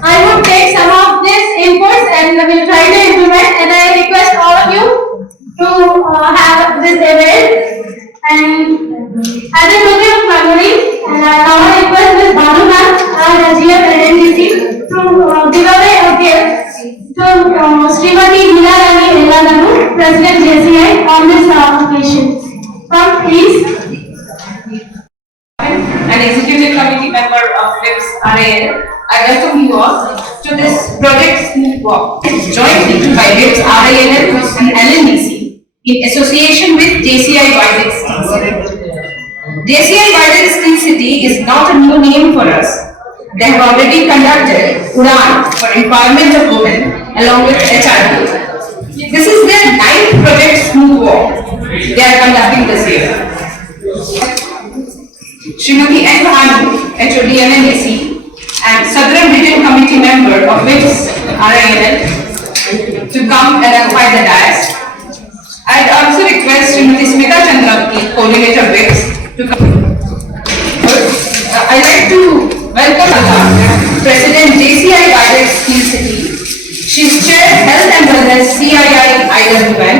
I would take some of these inputs and will try to implement, and I request all of you to have this event. And as a token of memory, and I now request Ms. Bhanu ma'am, our GM NNDC, to give away a gift to Srimati Vizag, President JCI, on this occasion. Come please. An executive committee member of WIPS RINL, I welcome you all to this project Smooth Walk, jointly by WIPS RINL and LNDC in association with JCI Vizag. JCI Vizag City is not a new name for us. They have already conducted UDAN for empowerment of women along with HIV. This is their 9th project Smooth Walk they are conducting this year. Srimati N. Bhanu, HOD NNDC, and Southern Region Committee member of WIPS RINL to come and occupy the dais. I'd also request Srimati Smita Chandra, coordinator WIPS, to come. I'd like to welcome President JCI Vizag Steel City. She's Chair Health and Wellness CII IWN.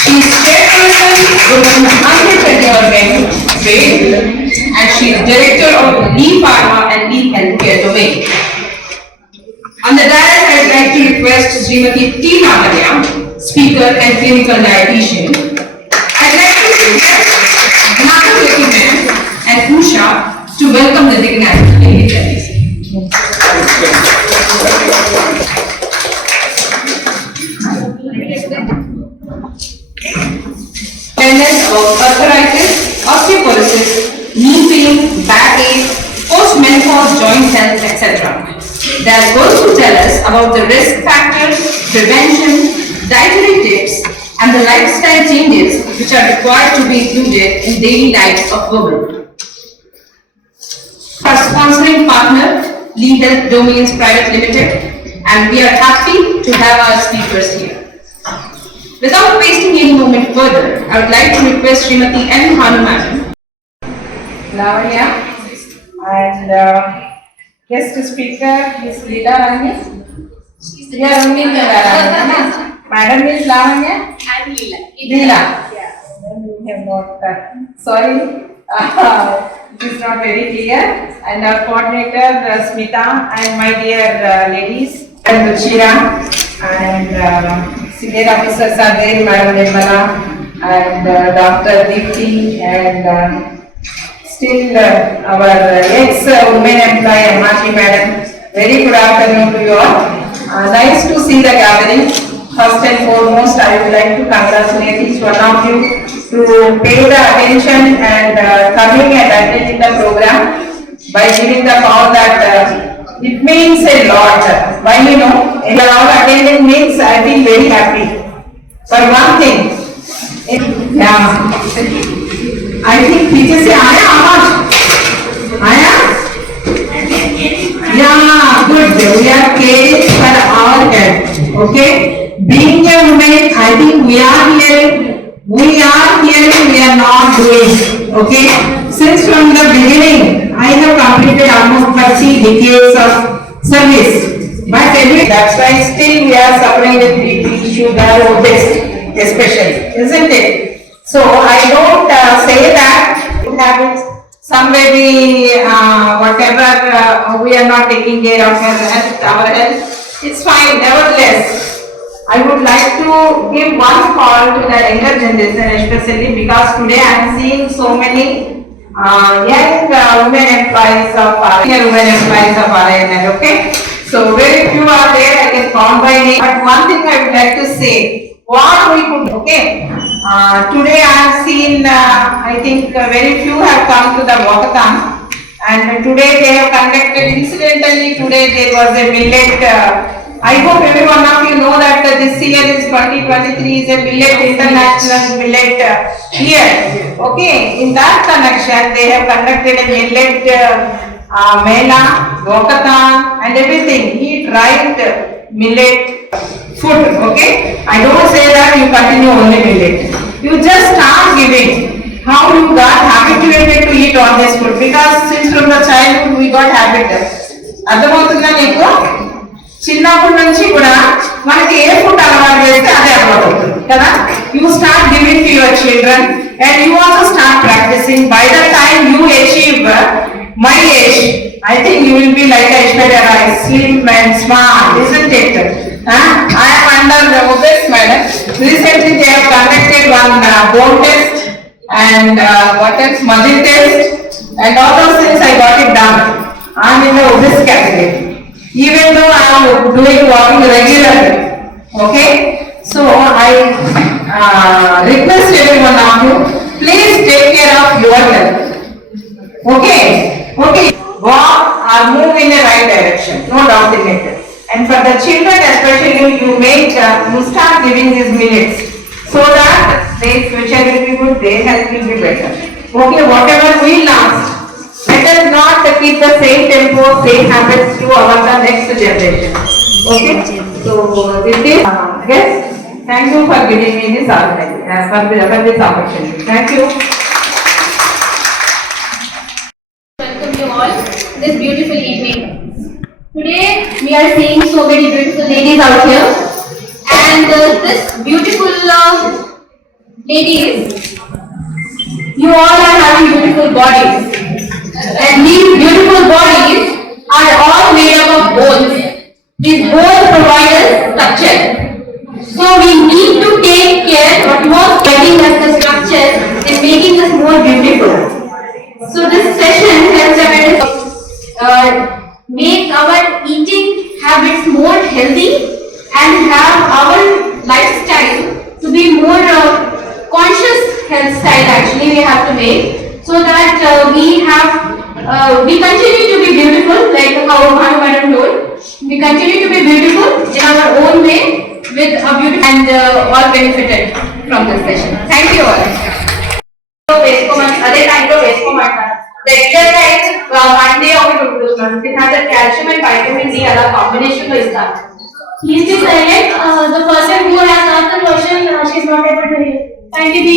She's Chairperson Women's Entrepreneur Trade, and she is Director of Lee Pharma and Lee Healthcare Domain. On the dais, I would like to request Srimati T. Mahalaya, Speaker and Clinical Dietitian. I'd like to request Naka and Usha to welcome the dignitaries. Awareness of arthritis, osteoporosis, knee pain, backache, post-menopause joint health, etc. They are going to tell us about the risk factors, prevention, dietary tips, and the lifestyle changes which are required to be included in daily lives of women. Our sponsoring partner, Lee Health Domains Private Limited, and we are happy to have our speakers here. Without wasting any moment further, I would like to request Srimati N. Bhanu madam. Lavanya, and guest speaker is Leela Rani. We are only Leela. Madam is Lavanya? I'm Leela. Leela. Yeah. We have not. Sorry, it is not very clear. And our coordinator Smita, and my dear ladies, and Ruchira, and senior officers are there, Madam Nirmala, and Dr. Deepthi, and still our ex-women employee, Amashi Madam. Very good afternoon to you all. Nice to see the gathering. First and foremost, I would like to congratulate each one of you to pay the attention and coming and attending the program by giving the call that it means a lot. Why you know? In our attending means I feel very happy. For one thing, yeah, I think teachers say, yeah, good. We are caring for our health. Okay. Being a woman, I think we are here. We are not doing. Okay. Since from the beginning, I have completed almost 30 decades of service. But anyway, that's why still we are suffering with BP, sugar, obesity, especially, isn't it? So I don't say that it happens. Some maybe whatever we are not taking care of our health, it's fine. Nevertheless, I would like to give one call to the younger generation, especially because today I am seeing so many young women employees of RINL, okay? So very few are there, I can count by name. But one thing I would like to say, what we could, okay? Today I have seen, I think very few have come to the walkathon, and today they have conducted, incidentally today there was a millet. I hope every one of you know that this year is 2023 is a millet international millet year. Okay, in that connection they have conducted a millet mela, walkathon and everything. Eat right millet food. Okay, I don't say that you continue only millet. You just start giving. How you got habituated to eat on this food because since from the childhood we got habit. అర్థమవుతుందా మీకు? చిన్నప్పటి నుంచి కూడా మనకి ఏ food అలవాటు చేస్తే అదే అలవాటు అవుతుంది కదా. You start giving to your children and you also start practising. By the time you achieve my age, I think you will be like Aishwarya Rai, slim and smart, isn't it? I am under the WIPS, madam. Recently they have conducted one bone test and what else, muscle test, and all those things I got it done. I am in the WIPS category, even though I am doing walking regularly. Okay, so I request everyone of you, please take care of your health. Okay, okay, walk or move in the right direction, no doubt in it. And for the children especially, you start giving these millets so that their future will be good, their health will be better. Okay, whatever we lost, let us not keep the same tempo, same habits to our the next generation. Okay, so with this, yes, thank you for giving me this opportunity. Thank you. Welcome you all this beautiful evening. Today we are seeing so many beautiful ladies out here, and this beautiful ladies, you all are having beautiful bodies, and these beautiful bodies are all made up of bones. These bones provide us structure, so we need to take care of what getting us the structure and making us more beautiful. So this session helps us make our eating habits more healthy and have our lifestyle to be more conscious health style actually we have to make, so that we continue to be beautiful like how Bhanu madam told. We continue to be beautiful in our own way with a beautiful and all benefited from this session. Thank you all. అదే టైంలో వేసుకోమంటారు. Regular గా అయితే 1 day ఒకటి ఉంటుంది. దీని calcium and vitamin D అలా combination లో ఇస్తారు. Please be silent. The person who has asked the question, she is not able to hear. Kindly be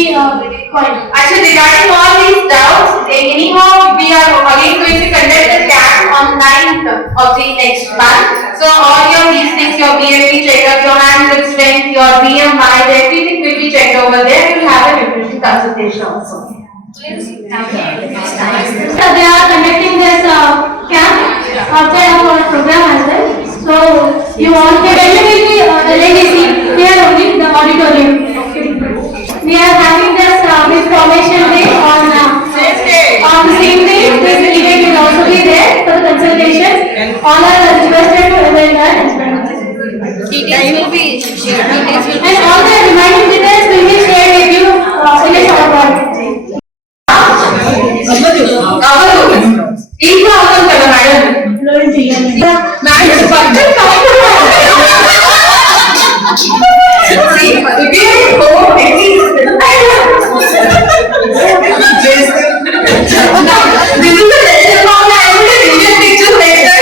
quiet. Actually, regarding all these doubts, anyhow, we are again going to conduct the camp on 9th of the next month. So all your these things, your BMP checkup, your hand grip strength, your BMI, everything will be checked over there. You will have a nutrition consultation also. So they are conducting this camp outside of our program as well. So you all can be LADC here only the auditorium. We are having this formation day on the same day. This event will also be there for the consultation. All are requested to avail that. Details will be shared. And all the remaining details will be shared with you in a short while. Even also kada madam. Madam packan see, if you go at least now, this is the lesson from the Indian teachers later.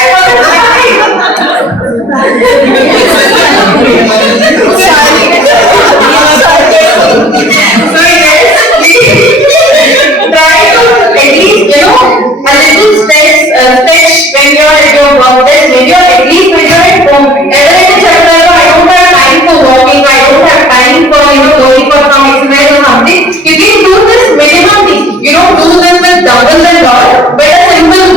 So yes, please try to at least, you know, a little stretch when you are at your workplace, when you are at least when you are at home. Everything chapter, I don't have time for walking, I don't have time for, you know, going for some exercise or something. You can do this minimum thing. You don't do this with dumbbells and all, but a simple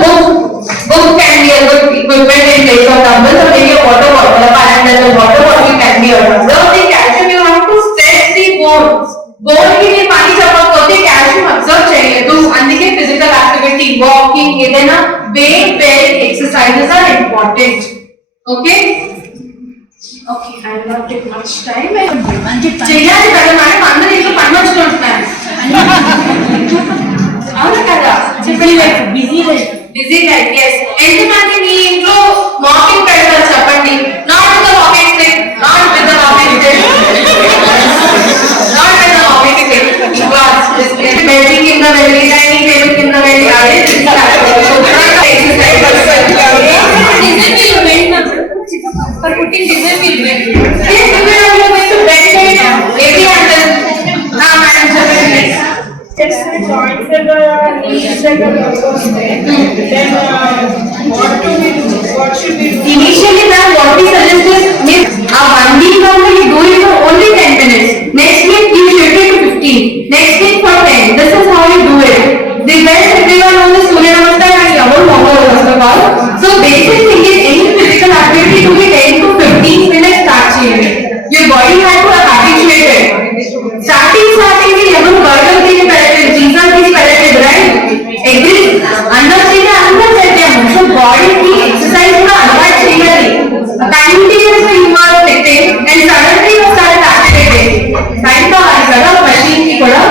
book can be a good equipment in place of dumbbells, or maybe a water bottle, a 500 water bottle can be a observe the calcium. You have to stretch the bones. Bone की भी पानी चपकते calcium absorb चाहिए, तो అందుకే physical activity, walking, ఏదైనా weight bearing exercises are important. Okay? Okay, I will not take much time. చేయాలి కదా madam, అందరూ ఇంట్లో పని మర్చిపోతున్నారు. అవును కదా, చెప్పండి. Busy life, yes. ఎంతమంది మీ ఇంట్లో వాకింగ్ పెడతారు చెప్పండి. Not with the walking stick, not with the walking stick, not with the walking stick. బెల్టింగ్ కింద వెళ్ళి, డైనింగ్ టేబుల్ కింద వెళ్ళి, అదే for putting design will bend. Yes, we are going to bend it. Maybe until madam, Initially, ma'am, what we suggest is if a 1 week only you do it for only 10 minutes. Next week you shift it to 15. Next week for 10. This is how you do it. The best everyone knows is Surya Namaskar and Yamul Momo first of all. So basic thing is any physical activity to be 10 to 15 minutes start changing. Your body has to habituate it. Starting में Yemen burger के पहले जीजा की पहले right every अंदर चीजें अंदर रहते हैं so body की exercise का अभ्यास चाहिए continuously you are lifting and suddenly you start activating time का जरा machine की कोड़ा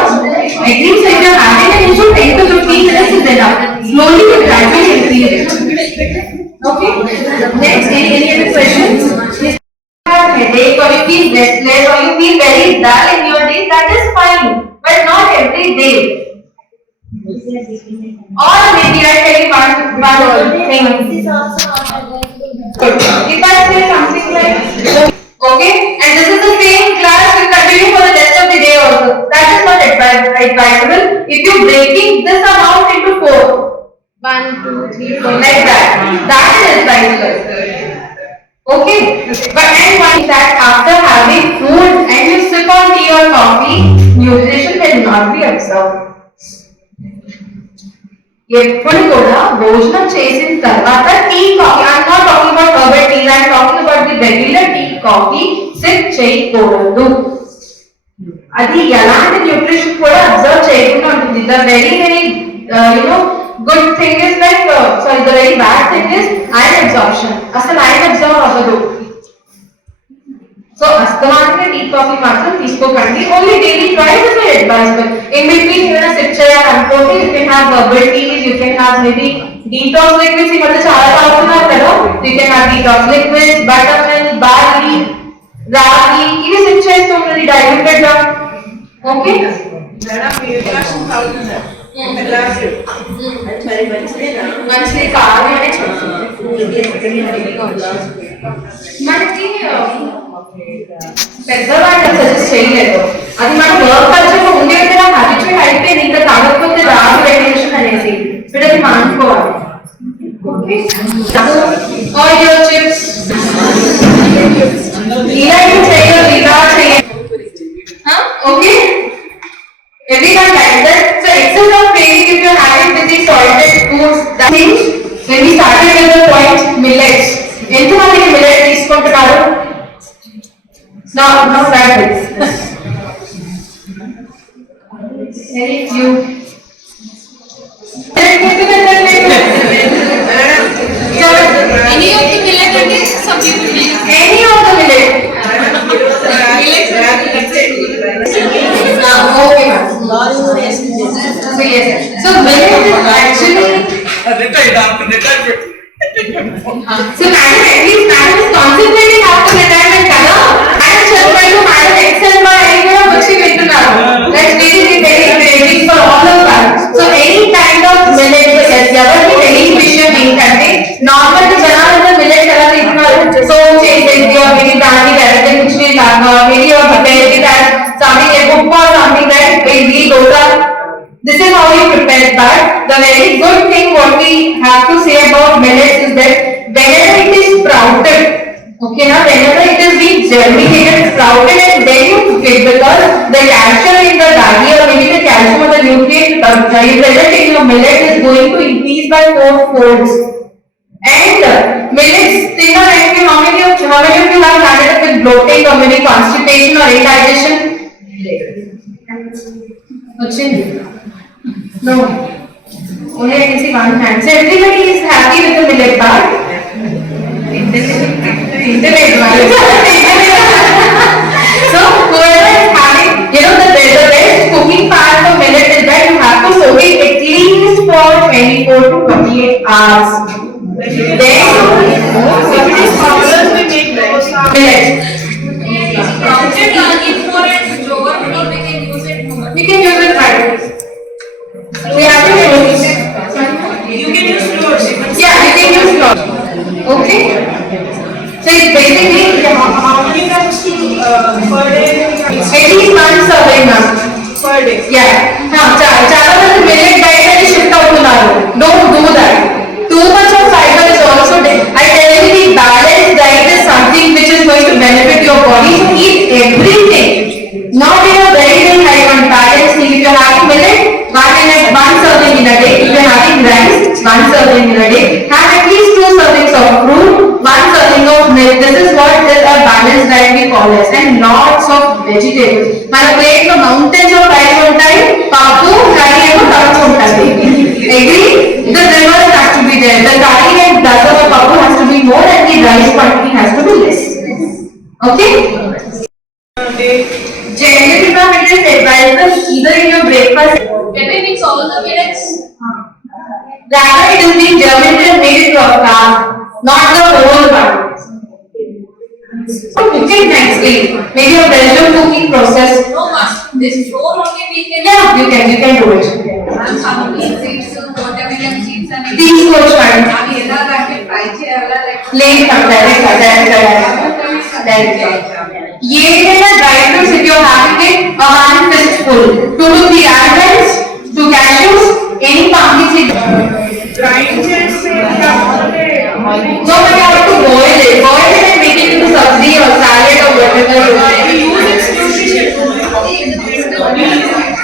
at least if you are having an issue 10 to 15 minutes is enough slowly you gradually increase it okay next any other questions headache or you feel restless or you feel very dull in your day, that is fine, but not every day. Or maybe I tell you one thing. If I say something like, okay, and this is the same class, we continue for the rest of the day also. That is not advisable. If you breaking this amount into 4, 1, 2, 3, 4, like that is advisable. Okay, but and one is that after having food and you sip on tea or coffee, nutrition will not be absorbed. ఎప్పుడు కూడా భోజనం చేసిన తర్వాత tea coffee I'm not talking about herbal tea I'm talking about the regular tea coffee sip చేయకూడదు అది ఎలాంటి nutrition కూడా absorb చేయకుండా ఉంటుంది the very good thing is like the very bad thing is iron absorption asal iron absorb avadu so astamanikku tea coffee matram teeskokandi only daily twice is advisable in between you sip cheyalanunte you can have herbal teas you can have maybe detox liquids ee madhya chaala taagutunnaru kada you can have detox liquids buttermilk barley ragi ivi sip chestunadi diluted ga okay మంచిది కాదు అని మనకి పెద్దవాళ్ళు suggest చేయలేదు అది మన work culture ఉండే కదా హ్యాబిచువేట్ అయిపోయింది ఇంకా తాగకపోతే రాదు రెగ్యులేషన్ అనేసి ఇప్పుడు అది మానుకోవాలి ఆడియో చిప్స్ ఇలా చేయదు ఇలా చేయాలి okay everyone like that so excess of craving if you are having with the salted foods that means when we started with the point millets ఎంత మందికి millet తీసుకుంటున్నారు no that is very few any of the millet and some people any of the millet okay ma'am so yes so millet is actually so madam at least madam is concentrating after retirement kada madam చెప్పారు madam excel మా ఏదో వచ్చి వింటున్నారు let's really be very grateful for all of that so any kind of millet ఎవరికి తెలియని విషయం ఏంటంటే normal గా జనాలు millet ఎలా తింటున్నారు సో చేసేది maybe దాన్ని వెరైటీ నుంచి లాగా maybe or prepared that something like upma or something like idli dosa this is how you prepare but the very good thing what we have to say about millets is that whenever it is sprouted okay now whenever it is being germinated sprouted and then you cook it because the calcium in the ragi or maybe the calcium or the nutrient present in your millet is going to increase by 4 folds and millets how many of you have started up with bloating or maybe constipation or indigestion no only I can see one hand so everybody is happy with the millet part internet so whoever is having the best cooking part of millet is that you have to soak it at least for 24 to 28 hours then millet we can use it right we have to use you can use flour yeah we can use flour okay so it's basically how many grams per day at least one serving ma'am per Yeah. చాలా మంది millet diet అని shift అవుతున్నారు. Don't do that. Too much of fiber is also I tell you the balanced diet is something which is going to benefit your body. So eat everything. Not in a very high on balance. If you are having millet, one serving in a day. If you are having rice, one serving in a day. Have at least 2 servings of fruit, 1 serving of milk. This is what is a balanced diet we call this. And lots of vegetables. మన plate లో mountains of rice ఉంటాయి, పప్పు curry ఏమో తక్కువ ఉంటుంది. Agree? The reverse has to be there. The curry and plus of puppu has to be more and the rice quantity has to be less. Okay? Generally, it is advised either in your breakfast. Can we mix all the millets? Rather, it is being germinated and made into a flour, not the whole one. So cooking nicely, maybe a pressure cooking process. No must. This flour only we can. Yeah, you can do it. And some seeds, watermelon seeds and These four fine. అది ఎలా అంటే fry చేయాలా Late direct. ఏదైనా dry fruits if you are having it, a hand fistful, 2 to 3 almonds, 2 cashews, any pumpkin seed. No, but you have to boil it and make it into sabzi or salad or whatever.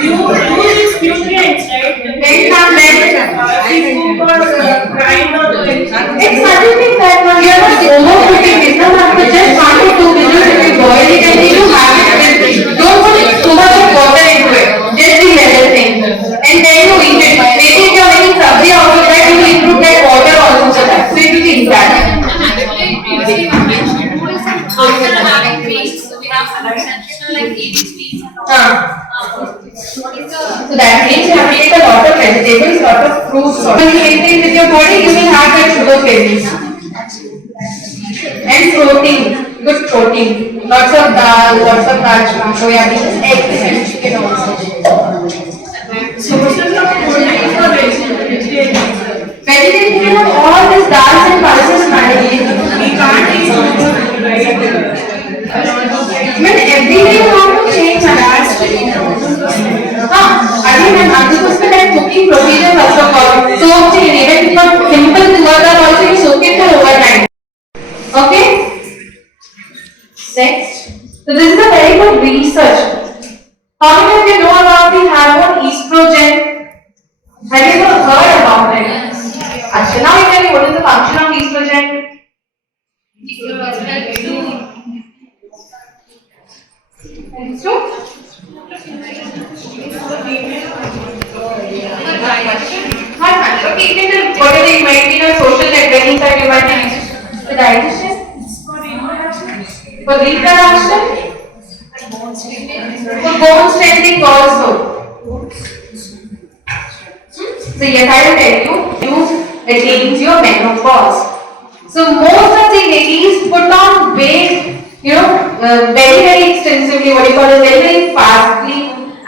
Use its nutrients, right? Then come back. It's nothing that one. You are not overcooking it. No, just 1 to 2 minutes if you boil it and you have it. Don't put too much of water into it. Just the level thing. And then you eat it. Maybe if you are making sabzi out of that, you include that water also so that. So you think that. after having meats, so we have some essential like eating sweets and all. What is the So that means you have to take a lot of vegetables, lot of fruits. When you maintain with your body, you will have that sugar cravings. And protein, good protein. Lots of dal, lots of rajma, soya beans, eggs and chicken also. Vegetarian have all these dals and pulses managed. We can't eat when every day you have to change that. Again, I'm understood that cooking procedure first of all. Soak change, even for simple things are also you soak it for overnight. Okay? Next. So this is a very good research. How many of you know about the hormone estrogen? Have you ever heard about it? Actually, now you tell me what is the function of estrogen? So, okay, you can tell what is it might be the social networking side you might use. The digestion? For reproduction? For bone strengthening also. So yes, I will tell you attains your menopause. So most of the ladies put on weight, very extensively, what you call it, very fastly.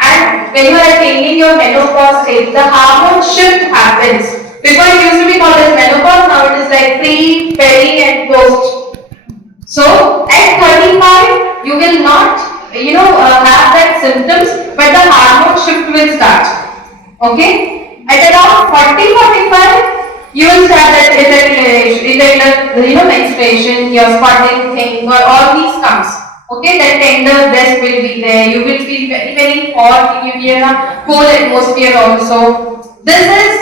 And when you are attaining your menopause stage, the hormone shift happens. Before it used to be called as menopause, now it is like pre, peri and post. So at 35, you will not, have that symptoms, but the hormone shift will start. Okay? At around 40-45, you will start that irregular, menstruation, your spotting thing, or all these comes. Okay, that tender breast will be there. You will feel very, very hot. You will be in a cold atmosphere also. This is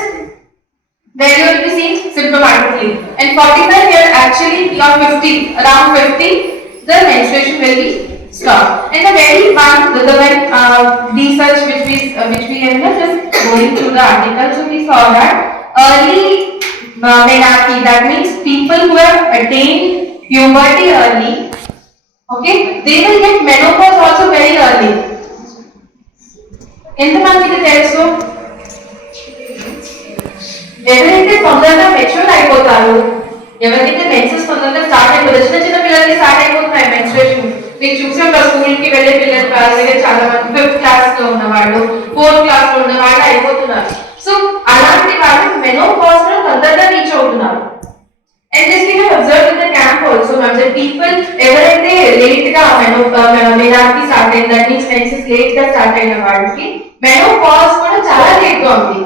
where you will be seen symptomatically. And 45 years actually, or 50, around 50, the menstruation will be stopped. And the very one research which we ended just going through the article, so we saw that early menarche, that means people who have attained puberty early, okay, they will get menopause also very early. ఎంతమందికి తెలుసు ఎవరైతే తొందరగా mature అయిపోతారు, ఎవరైతే menses తొందరగా start అయిపోతారు, చిన్న పిల్లలకి స్టార్ట్ అయిపోతున్నాయి మెన్స్ట్రుయేషన్. మీకు చూసాక స్కూల్ కి వెళ్ళే పిల్లలు చాలా మంది 5th క్లాస్ లో ఉన్నవాళ్ళు, 4th క్లాస్ లో ఉన్నవాళ్ళు అయిపోతున్నారు. సో అలాంటి వాళ్ళు మెనోపాజ్ లో తొందరగా రీచ్ అవుతున్నారు. And this we have observed in the camp also. చూస్తున్నాం that people ఎవరైతే లేట్ గా menarche స్టార్ట్ అయింది, that means menses లేట్ గా స్టార్ట్ అయిన వాళ్ళకి menopause కూడా చాలా లేట్ గా ఉంది.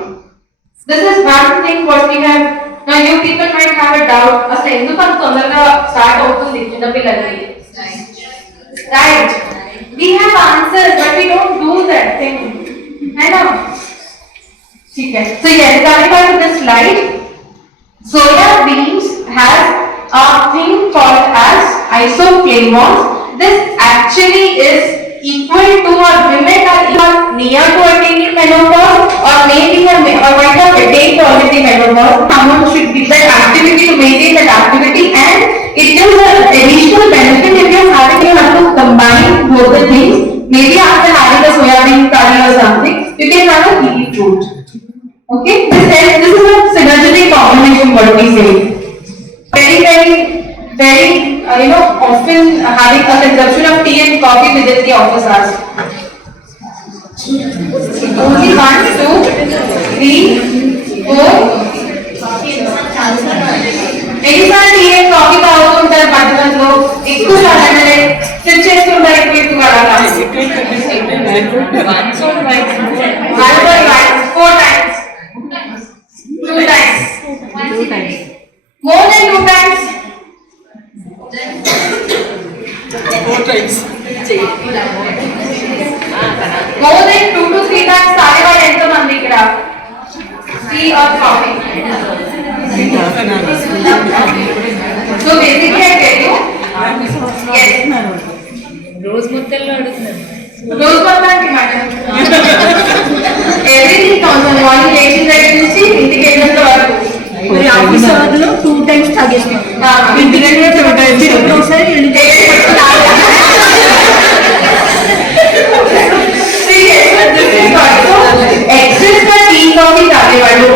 This is one thing what we have. Now you people might have a doubt, అసలు ఎందుకు అంత తొందరగా స్టార్ట్ అవుతుంది చిన్న పిల్లలకి? Right. We have answers but we don't do that thing. I know. Okay. So yes, coming back to this slide. Soya beans has a thing called as isoflavones. This actually is equal to or women are near to attaining menopause or maybe or might have attained already menopause. Someone should give that activity to maintain that activity, and it is an additional benefit if you have to combine both the things. Maybe after having a soya bean curry or something, you can have a kiwi fruit. Okay, this is a synergistic combination what we say. Very often having a consumption of tea and coffee within the office hours. Only 1, 2, 3, 4. ఎన్నిసార్లు tea and coffee తాగుతుంటారు మధ్యలో? ఎక్కువ కాదంటే SIP చేస్తుంటారు ఎక్కువ కదా? 4 times. 2 times. More than 2 times. 4 times. More than 2 to 3 times తాగేవాళ్ళు ఎంతమంది ఇక్కడ? Tea or coffee? So basically I tell you, yes. రోజు మొత్తంలో అడుగుతున్నారు. రోజు మొత్తానికి madam. Everything counts on morning లేచిన దగ్గర నుంచి ఇంటికి వెళ్ళేంత వరకు. మరి ఆఫీస్ అవర్లో 2 టైమ్స్ తాగేస్తాం. ఇంటి దగ్గర 2 టైమ్స్ ఒకసారి excess tea coffee తాగేవాళ్ళు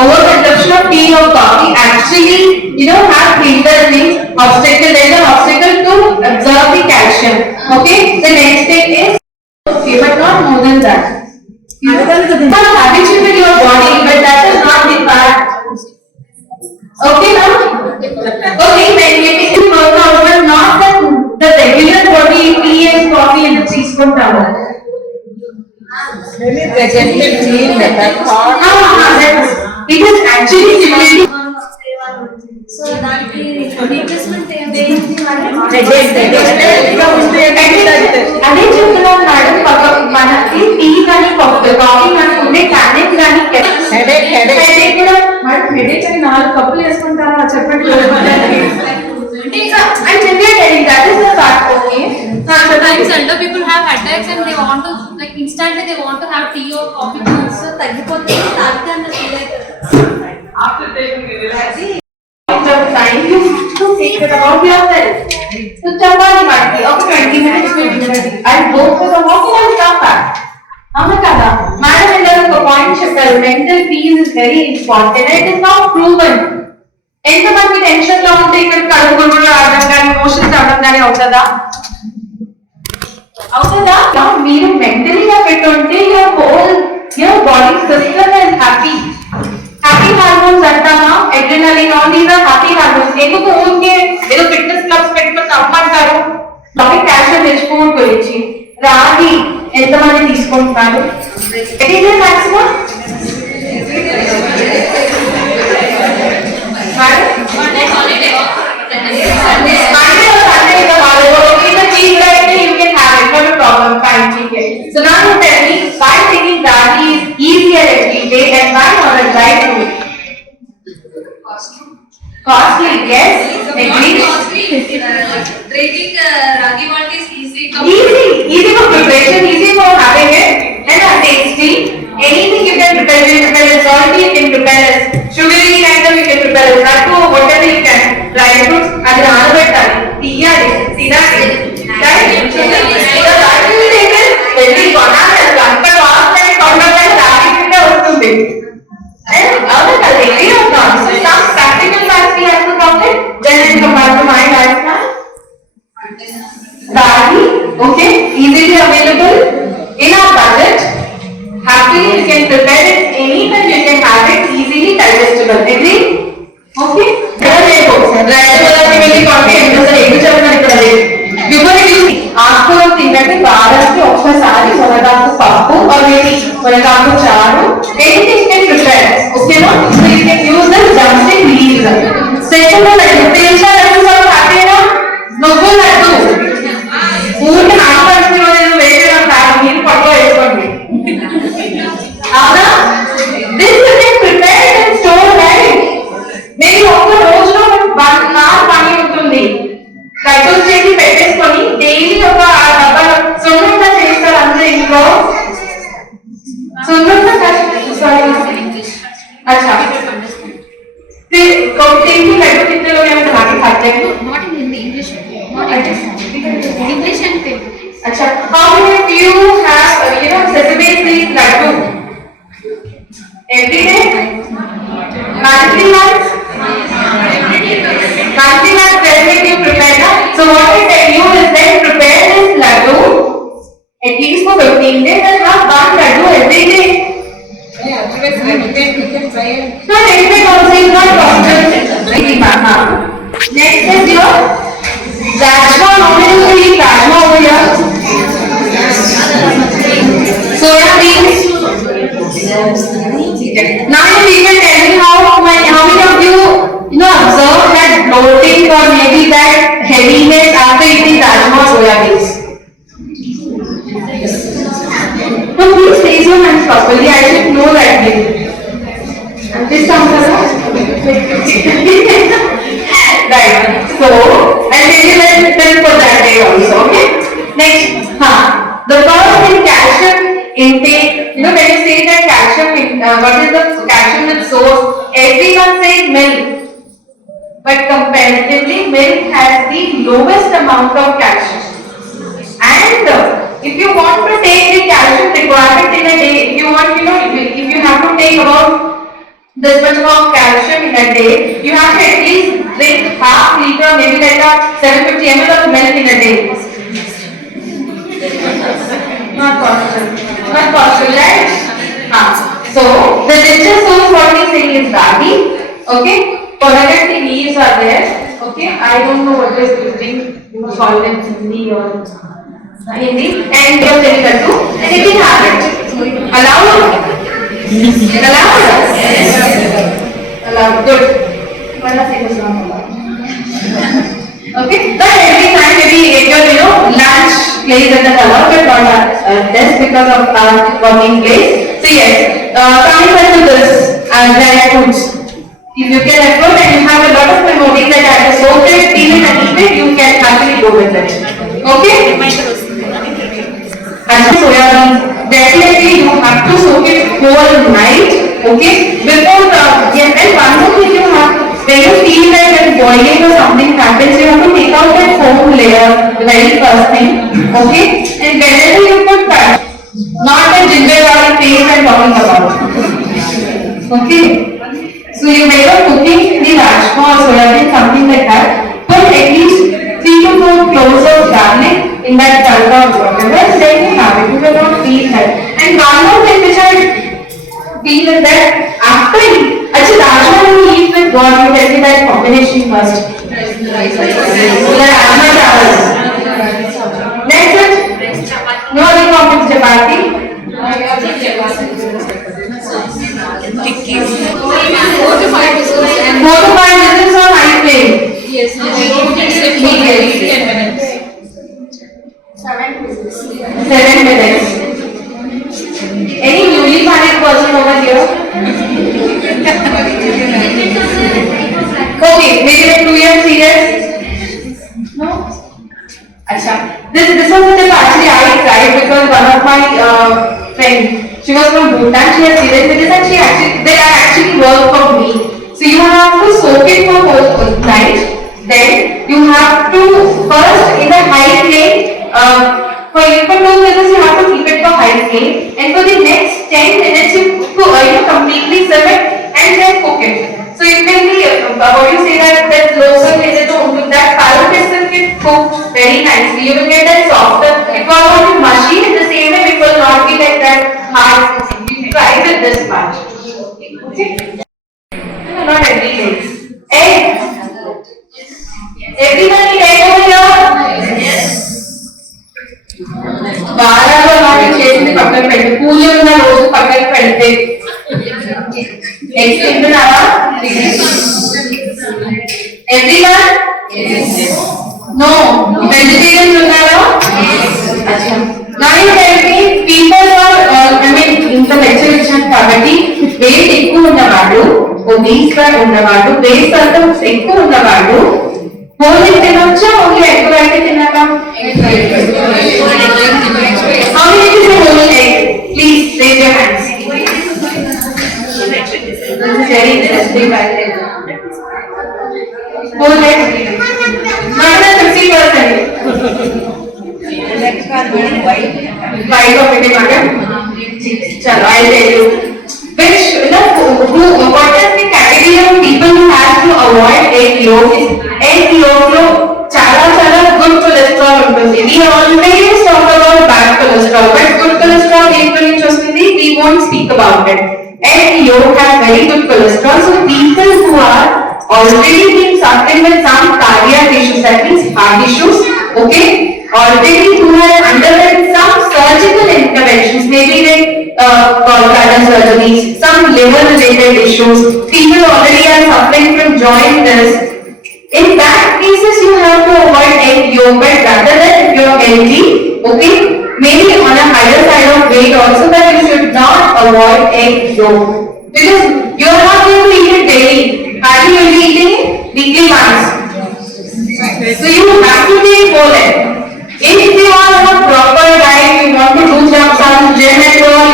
over consumption of tea or coffee actually have hinder things, obstacle to absorb the calcium. Okay, the next thing is okay, but not more than that. You are habituated your body, but that is not the fact. Okay now? Okay, when you work out, but not the regular body tea and coffee and the తీసుకుంటాము. Presented tea method thought. It is actually stimulating. So దానికి replacement ఏంటి? అదే చెప్తున్నాను madam, మనకి tea కానీ coffee కానీ ఉండే క్యానెట్ కానీ హెడేక్ కూడా మేడం, హెడేక్ అని 4 కప్పులు వేసుకుంటారా చెప్పండి. I'm simply telling that is the fact. Okay. Sometimes elder people have headaches and they want to instantly they want to have tea or coffee. So తగ్గిపోతుంది తాగితే అన్న ఫీల్ అవుతుంది. After taking it, time you have to take it about yourself. So chapati mati of 20 minutes, 20 minutes. I'll go for the walk and I'll come back. Amma kada. Madam, there is a point chapter. Mental peace is very important. It is not proven. ఎంతమంది tension లో ఉంటే ఇక్కడ కడుపులు రావడం కానీ motions అవడం కానీ అవుతుందా? మీరు మెంటలీగా పెట్టుంటే your body system is happy. Happy hormones అంటామా, adrenaline, all these are happy hormones. ఎందుకు ఊరికే ఏదో ఫిట్నెస్ క్లబ్స్ పెట్టుకుని నమ్మంటారు? క్యాల్షియం రిచ్ ఫుడ్ గురించి. రాగి ఎంతమంది తీసుకుంటున్నారు? Maximum So now you tell me why taking ragi is easier every day and why on a dry food? Costly, yes. Agree. Drinking ragi malt is easy. Easy for preparation, easy for having it, and tasty. Anything you can prepare, salty you can prepare, sugary kind of you can prepare, nattu whatever you can, dry fruits, adi naanabettali, tiyali, tinali, right? Very banana, lampa vaasane kondalle ragi kinte vastundi. Avadu kalli some practical facts we have to complete. Then it come back to my lifestyle. Ragi, okay, easily available in our budget. Happily you can prepare it anytime, you can have it easily digestible. Agree? Okay? Very good. Right. अच्छा फिर cocktail की लड्डू कितने लोग यहाँ बना के खाते हैं? Not in Hindi, English. English and Telugu. अच्छा how many of you have sesame seed laddu every day? Monthly once? Monthly once definitely you prepare na? So what I tell you is then prepare this laddu at least for 15 days and have one laddu every day. Otherwise, ready-made we can try it. No, ready-made also is not possible. Next is your rajma. How many of you eat rajma over here? Soya beans. Now you can tell me how many of you observe that bloating or maybe that heaviness after eating rajma or soya beans? No, please raise your hands properly. I should know that thing. This sounds right. So, and maybe then for that day also. Okay. Next, the first in calcium intake. When you say that calcium, what is the calcium source? Everyone says milk, but comparatively, milk has the lowest amount of calcium. And if you want to take the calcium requirement in a day, if you want, if you have to take about this much of calcium in a day, you have to at least drink half liter, maybe like a 750 ml of milk in a day. Not possible, right? So the richest source what we say is ragi. Okay, Poragati leaves are there. Okay, I don't know what is using. You call them Hindi or Hindi, and your laddu, and you can have it. Allowed? Allowed. Good. Okay. But every time maybe your lunch plays at the color, but not this because of our working place. So yes, coming back to this dry foods. If you can afford and you have a lot of memories that I have soaked it, peel it and eat it, you can happily go with it. Okay? And soya beans, definitely you have to soak it whole night. Okay? Before and one more thing you have, when you feel that when boiling or something happens, you have to take out that foam layer, the very first thing. Okay? And whenever you put that, not the ginger garlic paste I'm talking about. Okay? So you never cooking the rajma or soya bean, something like that, put at least 3 to 4 cloves of garlic in that tadka of whatever, then you have it. You will not feel that. And one more thing which I feel is that after actually rajma you eat with what? You tell me that combination first. Rajma chawal. Next one. No other combination chapati. 4 to 5 whistles on high flame. Yes, Medium. 10 minutes. 7 minutes. Any newly married person over here? Okay, maybe like 2 years, 3 years? No? Acha. This was the tip actually I tried because one of my friends, she was from Bhutan, she has serious with this and they actually work for me. So you have to soak it for whole night. Then you have to first in the high flame. For 2 minutes you have to keep it for high flame, and for the next 10 minutes you completely serve it and then cook it. So it will be what you say that local is it that palate itself is cooked very nicely. You will get that softer. It will not be mushy in the same way. It will not be like that hard cooking. You try with this much. Okay. Not every day. Egg. Everyone eat egg over here? Yes. వారాలు అలాంటి చేసింది పక్కన పెట్టి పూజ ఉన్న రోజు పక్కన పెడితే next తింటున్నావా? ఎవ్రీవన్? నో. వెజిటేరియన్స్ ఉన్నారా? పీపుల్ ఇంత లెక్చర్ ఇచ్చాను కాబట్టి వెయిట్ ఎక్కువ ఉన్నవాడు, ఒబీస్ గా ఉన్నవాడు, వెయిట్ శాతం ఎక్కువ ఉన్నవాడు హోలీ తినొచ్చా? ఓన్లీ ఎగ్ అయితే తిన్నాక? How many people say whole egg? Please raise your hands. This is very interesting, I think. Go ahead. Not even 50%. White of it, madam. Chalo, I'll tell you. Which, what is the category of people who have to avoid egg yolk? Egg yolk lo chala good cholesterol ఉంటుంది. We always talk about bad cholesterol, but good cholesterol people we won't speak about it. Egg yolk has very good cholesterol, so people who are already been suffering with some cardiac issues, that means heart issues, okay, already who have undergone some surgical interventions, maybe like gallbladder surgeries, some liver related issues, people already are suffering from jaundice. In that cases, you have to avoid egg yolk, but rather than if you are healthy, okay, maybe on a higher side of weight also, that you should not avoid egg yolk because you are not going to eat it daily. Are you will be eating it weekly once? So you have to be followed. If you are on a proper diet, you want to do some gym and all,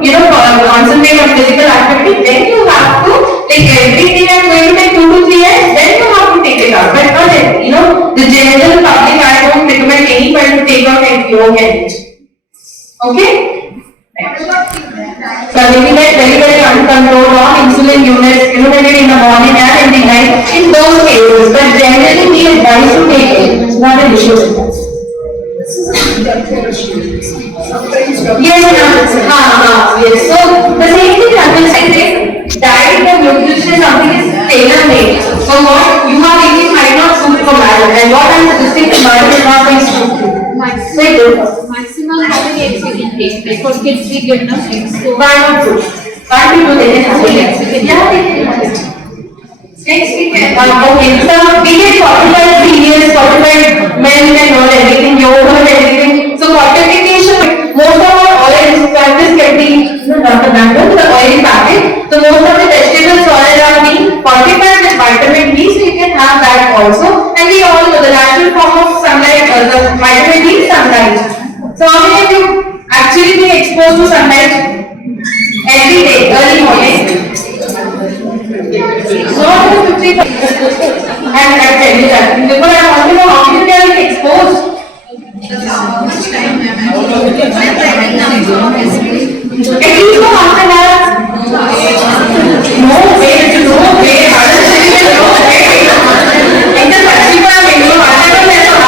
you want to concentrate on physical activity, then you have to take everything and going to take 2 to 3 years, then you have to take it out. But not the general public, I don't recommend anybody to take out egg yolk and eat. Okay? So maybe like very uncontrolled on insulin units, maybe in the morning and in the night, in those cases, but generally we advise to take it. It's not an issue. Yes. So the same thing happens. I think diet and nutrition is something is tailor-made. So what you are eating might not suit for madam, and what I am suggesting to madam is not going to suit you. Maximum how many eggs we can take? Like for kids we give enough eggs. So Why not two? Can't you do that? Yeah, they can. Next we can. Okay, so we get 45 females, 45 men and all everything, yogurt, everything. So fortification, most of our oils, this can be the oil packet. So most of the vegetables oil are being fortified with vitamin B, so you can have that also. And we all know the natural form of sunlight, the vitamin D is sunlight. So how many of you actually being exposed to sunlight every day, early morning? Not even 50. And I tell you that because I want to know how many they are being exposed. How much time, ma'am? At least for half an hour. No way. No way. In the festival, whatever they have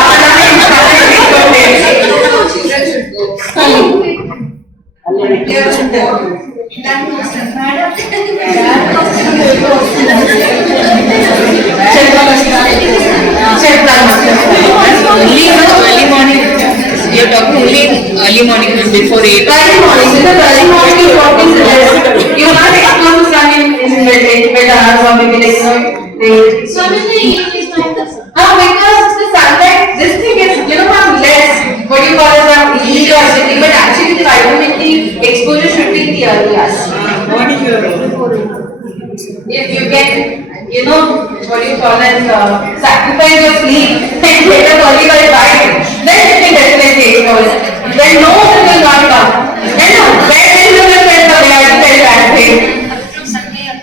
Early morning. You're talking only early morning before 8. Early morning, because early morning is what is best. You are not exposed to sun in mid hours or maybe like so in the evening is not the sun. because the sunlight, this thing is have less what you call as a heat or something, but actually the vitamin D exposure should be in the early hours. If you can, what you call as sacrifice your sleep and get up early by 5, then you can definitely expose. Then no one will not come. Then where is the friend of that thing?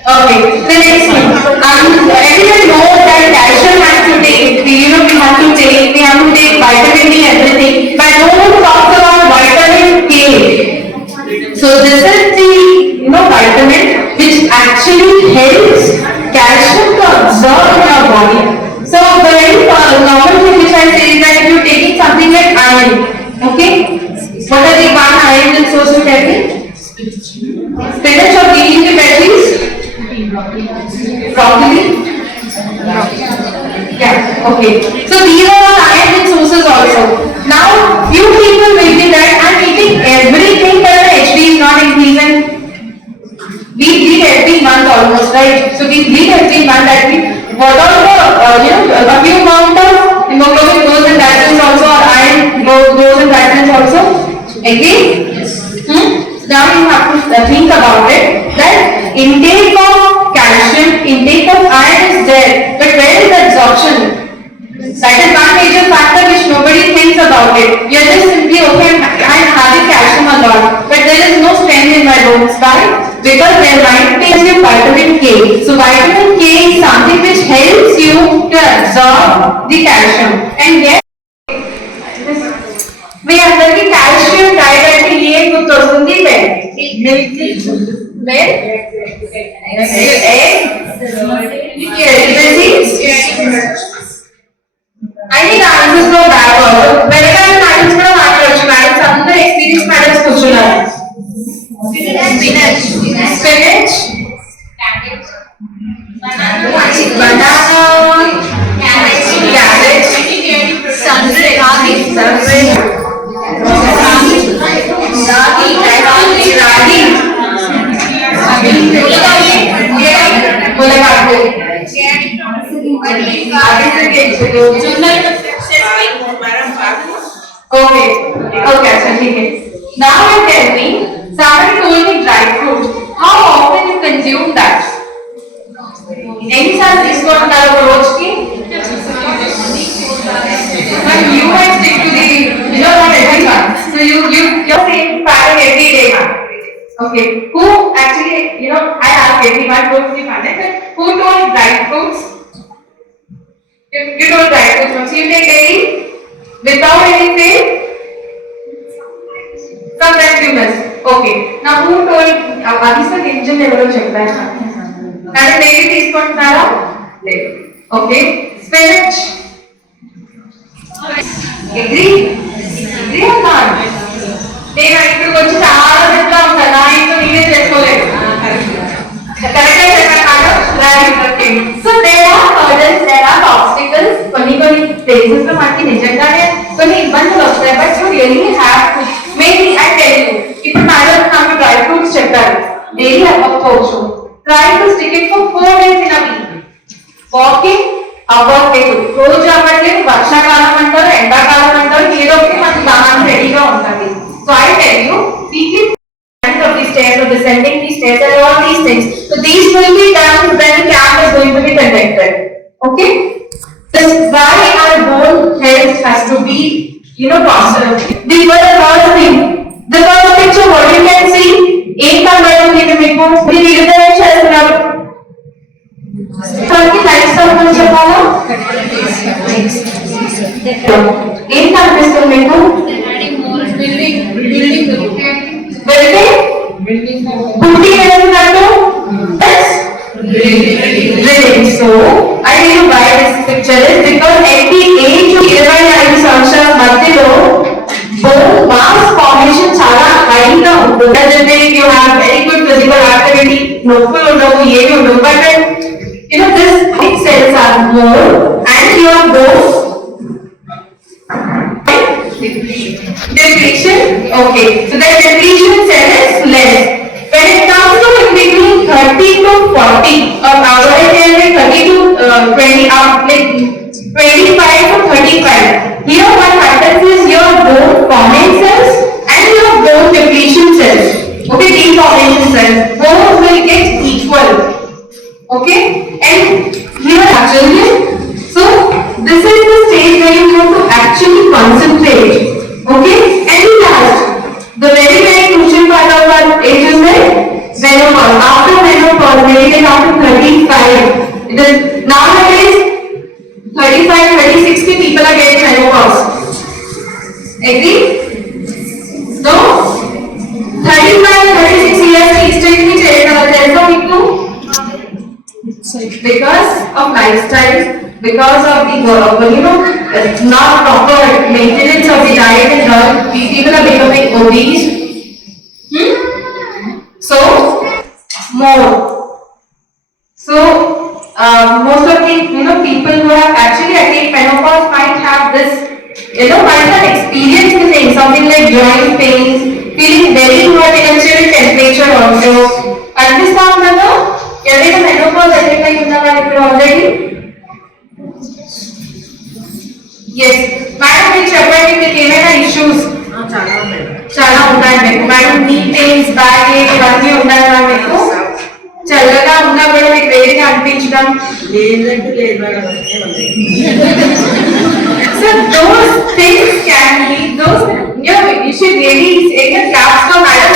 Okay, the next thing. Everyone knows that calcium has to take, we have to take vitamin D everything, but no one talks about vitamin K. So this is the vitamin which actually helps calcium to absorb in your body. So the very normal thing which I say is that if you are taking something like iron, okay, what are the one iron and source you taking? Spinach or green leafy veggies? Broccoli? Yeah, okay. So these are all iron rich sources also. Now, few people will be that I'm eating everything but the HB is not increasing. We bleed every month almost, right? So we bleed every month that we, what are the, a few amount of hemoglobin goes in that sense also, or iron goes in that sense also. Agree? Now you have to think about it, that intake of calcium, intake of iron is there, but where is the absorption? That is one major factor which nobody thinks about it. You are just simply, okay, I am having calcium a lot, but there is no strength in my bones. Why? because their mind pays you vitamin K. So vitamin K is something which helps you to absorb the calcium. And yes, మీ అందరికి calcium diet అంటే ఏం గుర్తొస్తుంది? Milk, I think the answers go back also. వెనకాల madams కూడా మాట్లాడచ్చు. Madams అందరూ experience madams కూర్చున్నారు. Spinach, banana, cabbage, sunrise, Okay, okay, so ठीक है. Now you tell me, somebody told me dry fruit. How often you consume that? Any साल తీసుకుంటారు రోజుకి? But you might stick to the, not everyone. So you're saying parrot every day. Okay. Who actually, I ask everyone, don't be funny, but who told dry fruits? You told dry fruits. So you take daily without anything. Sometimes you miss. Okay. Now who told? Adisa engine level check that. That daily తీసుకుంటున్నారా? లేదు. Okay. Spinach. Agree? Agree or not? నేను ఇక్కడికి వచ్చి చాలా చెప్తా ఉంటాను. నా ఇంట్లో నేనే చేసుకోలేదు. కరెక్ట్గా చెప్పాను. So there are hurdles, there are obstacles. కొన్ని places లో మనకి నిజంగానే కొన్ని ఇబ్బందులు వస్తాయి. But you really have to. Maybe I tell you. ఇప్పుడు మేడం నాకు డ్రై ఫ్రూట్స్ చెప్పారు. డైలీ అవ్వకపోవచ్చు. Try to stick it for 4 days in a week. Walking అవ్వట్లేదు. రోజు అవ్వట్లేదు. వర్షాకాలం అంటారు, ఎండాకాలం అంటారు, ఏదో ఒకటి మనకి దాని రెడీగా ఉంటుంది. So I tell you, we keep of the stairs or descending the stairs and all these things. So these will be done when camp is going to be conducted. Okay? This why our bone health has to be, possible. This was the first thing. The first picture, what you can see, एक बार మీకు విడుదల చేస్తున్నారు. Life style గురించి చెప్పాలా? ఏం కనిపిస్తుంది మీకు? Building వేస్తున్నట్టు? So I tell you why this picture is because at the age of 25 సంవత్సరాల మధ్యలో bone mass formation చాలా హైగా ఉంటుంది. అంటే you have very good physical activity, నొప్పులు ఉండవు, ఏమి ఉండవు. But this big cells are more and your bone depletion. Okay, so the depletion cell is less. When it comes to in between 30 to 40 or our area 30 to 20 like 25 to 35. Here what happens is your bone forming cells and your bone depletion cells. Okay, deformation cells. Both will get equal. Okay, and here actually, so this is the stage where you have to actually concentrate. Okay, and last, the very crucial part of our age is like menopause. After menopause, maybe after 35, it is nowadays 35, 60 people are getting menopause. Agree? So 35, 36 years extend me because of lifestyle, because of the not proper maintenance of the diet and all, people are becoming obese. So more. So most of the people who have actually attained menopause might have this, might have experienced the thing, something like joint pains, feeling very low initial temperature also. Understand that? ఎవరైనా menopause అయిపోయి ఉన్నారా ఇప్పుడు already? Yes madam, మీరు చెప్పండి, మీకు ఏమైనా issues? చాలా ఉన్నాయి మీకు. మేడం నీ పెయిన్స్, బ్యాక్ ఏక్ ఇవన్నీ ఉన్నాయా మీకు? చల్లగా ఉన్నా కూడా మీకు వేడిగా అనిపించడం? So those things can be those you should really take a class from madam.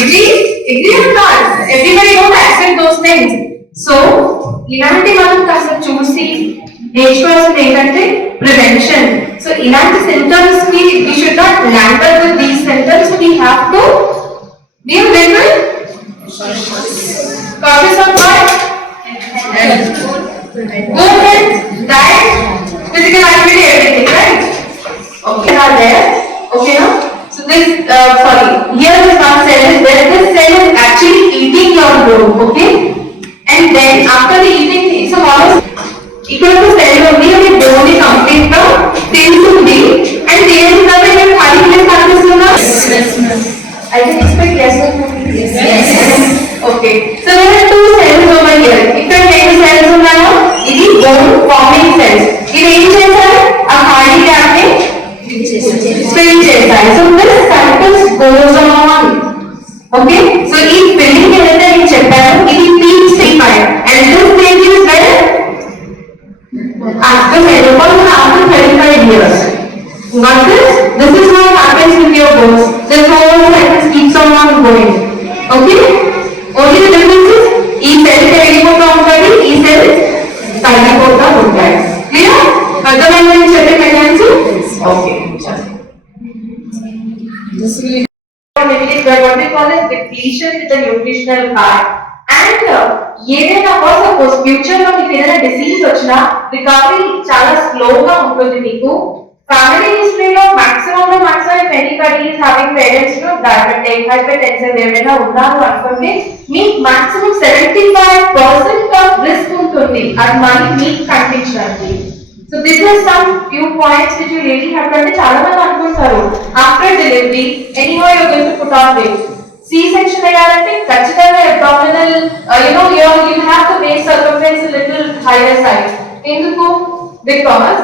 Agree or not? Everybody don't accept those things. So, ఇలాంటి మనం కాస్త చూసి నేర్చుకోవాల్సింది ఏంటంటే ప్రివెన్షన్. సో ఇలాంటి సింటమ్స్ కి we should not lamper with these symptoms. We have to be a little cautious of what? Good health, diet, physical activity, everything, right? Okay, are there? Okay, no? So this, sorry, here is one cell is there. This cell is actually eating your bone, okay? And then after the eating, it's a lot of ఇక్కడ ఒక cell ఉంది, అది bone ని complete గా తింటుంది. And దేని తర్వాత ఇక్కడ ఖాళీ ప్లేస్ కనిపిస్తుందా? I can expect yes or no. Yes. Okay. So there are two cells over here. ఇక్కడ ఎన్ని cells ఉన్నాయో ఇది bone forming cells. ఇది ఏం చేస్తారు? ఆ ఖాళీ గ్యాప్ ని fill చేస్తాయి. So this cycle goes on. Okay. So ఈ filling ఏదైతే నేను చెప్పాను ఇది peak stage and this stage is where after menopause and after 35 years. Not this is what happens with your bones. This whole cycle keeps on going. Okay? Only the difference is ఈ cell పెరిగిపోతూ ఉంటుంది, ఈ cell తగ్గిపోతూ ఉంటాయి. Clear? అర్థమైంది నేను చెప్పే mechanism? Okay. What we call as depletion with a nutritional high. And ఏదైనా సపోజ్ ఫ్యూచర్ లో మీకు ఏదైనా డిసీజ్ వచ్చినా రికవరీ చాలా స్లోగా ఉంటుంది. మీకు ఫ్యామిలీ హిస్టరీలో maximum if anybody is having parents లో డయాబెటిక్ హైపర్టెన్షన్ ఏమైనా ఉన్నారు అనుకుంటే మీకు మాక్సిమం 75% ఆఫ్ రిస్క్ ఉంటుంది అది మళ్ళీ మీకు కనిపించడానికి. So this is some few points which you really have to అంటే చాలా మంది అనుకుంటారు after delivery anyhow you are going to put on weight. C-section అయ్యారంటే ఖచ్చితంగా abdominal you have to make circumference a little higher side. ఎందుకు? Because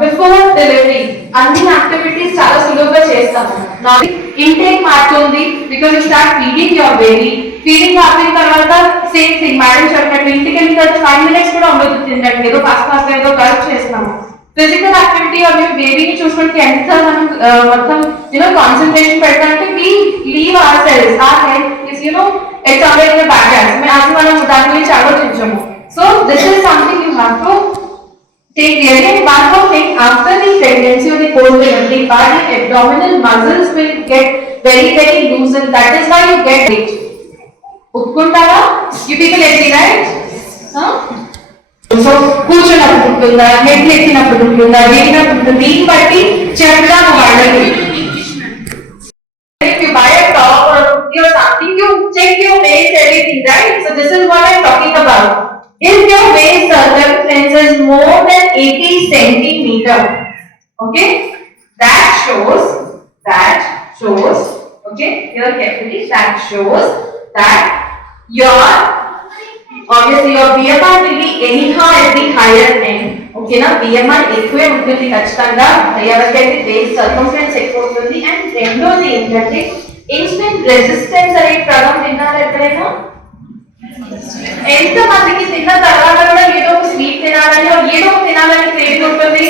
before delivery అన్ని activities చాలా సులువుగా చేస్తాము. ఇంటేక్ మారుతుంది because you start feeding your baby. Feeding ఆపిన తర్వాత సేమ్ థింగ్ మేడం చెప్పినట్టు ఇంటికి వెళ్ళిన తర్వాత 5 minutes కూడా ఉండదు తినడానికి, ఏదో ఫాస్ట్ ఏదో కరెక్ట్ చేస్తాము. ఫిజికల్ యాక్టివిటీ మీరు బేబీని చూసుకుంటే ఎంత మనం మొత్తం concentration పెడతామంటే we leave ourselves, our head is it's always in the back as మనం దాని గురించి ఆలోచించము. So this is something you have to take really. And one more thing, after the pregnancy or the post-delivery part, the abdominal muscles will get very very loose and that is why you get weight. Utkuntara? You people agree, right? So కూర్చున్నప్పుడు ఉంటుందా, head ఎత్తినప్పుడు ఉంటుందా, వేగినప్పుడు దీన్ని బట్టి చెప్పడానికి వాడాలి. If you buy a top or something, you check your waist, everything, right? So this is what I'm talking about. If your waist circumference is more than 80 centimeter, okay, that shows, okay, here carefully, that shows that your obviously your BMI will be anyhow at the higher end. Okay, na BMI ఎక్కువే ఉంటుంది ఖచ్చితంగా, ఎవరికైతే waist circumference ఎక్కువ ఉంటుంది. And రెండోది ఏంటంటే insulin resistance అనే పదం విన్నారా ఎప్పుడైనా? ఎంత మందికి తిన్న తర్వాత కూడా ఏదో ఒక స్వీట్ తినాలని ఏదో ఒక తినాలని క్రేవింగ్ ఉంటుంది?